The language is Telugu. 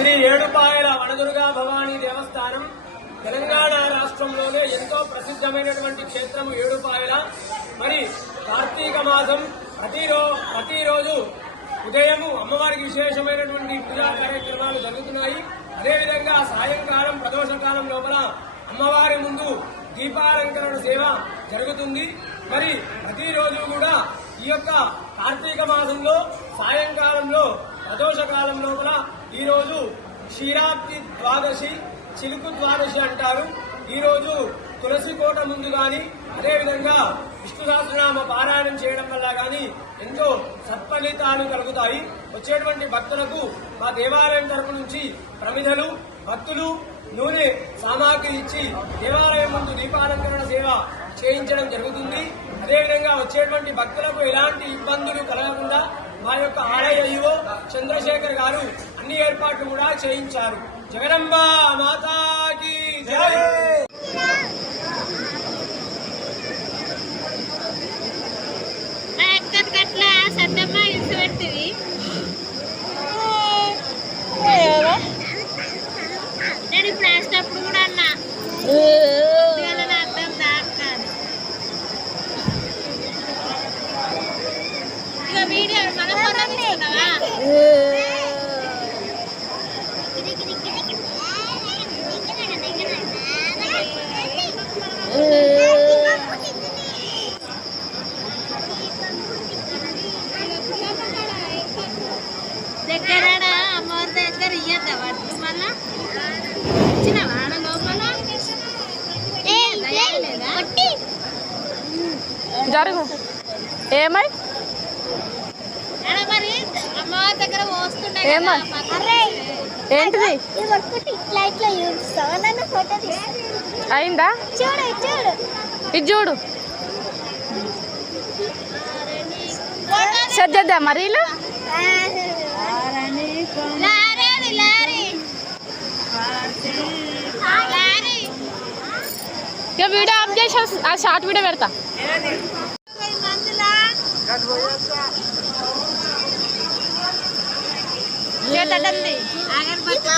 శ్రీ ఏడుపాయల వనదుర్గా భవానీ దేవస్థానం తెలంగాణ రాష్ట్రంలోనే ఎంతో ప్రసిద్ధమైనటువంటి క్షేత్రం ఏడుపాయల. మరి కార్తీక మాసం ప్రతిరోజు ఉదయము అమ్మవారికి విశేషమైనటువంటి పూజా కార్యక్రమాలు జరుగుతున్నాయి. అదేవిధంగా సాయంకాలం ప్రదోషకాలం లోపల అమ్మవారి ముందు దీపాలంకరణ సేవ జరుగుతుంది. మరి ప్రతిరోజు కూడా ఈ యొక్క కార్తీక మాసంలో సాయంకాలంలో ప్రదోషకాలం లోపల ఈరోజు క్షీరాబ్ది ద్వాదశి, చిలుకు ద్వాదశి అంటారు. ఈరోజు తులసి కోట ముందు గాని అదేవిధంగా విష్ణు సహస్రనామ పారాయణం చేయడం వల్ల గాని ఎంతో సత్ఫలితాలు కలుగుతాయి. వచ్చేటువంటి భక్తులకు మా దేవాలయం తరపు నుంచి ప్రమిదలు, భక్తులు నూనె సామాగ్రి ఇచ్చి దేవాలయం ముందు దీపాలంకరణ సేవ చేయించడం జరుగుతుంది. అదేవిధంగా వచ్చేటువంటి భక్తులకు ఎలాంటి ఇబ్బందులు కలగకుండా మా యొక్క ఆలయ ఈవో చంద్రశేఖర్ గారు అన్ని ఏర్పాట్లు కూడా చేయించారు. జగదంబ మాతాకి జై. నేను ఇప్పుడు వేసినప్పుడు కూడా అన్నా అర్థం దాకాలి. ఇక వీడియో మన తీసుకున్నావా? దగ్గర అమ్మవారి దగ్గర ఇయ్యద్దా వాటికి మళ్ళా ఇచ్చిన వాడ లోపల జరుగు ఏమై మరి అమ్మవారి దగ్గర పోస్తుండే ఏంటిది అయిందా? ఇది చూడు సెట్ చేద్దా మరి ఇక వీడియో ఆఫ్ చేసి ఆ షార్ట్ వీడియో పెడతా. అగరబత్తి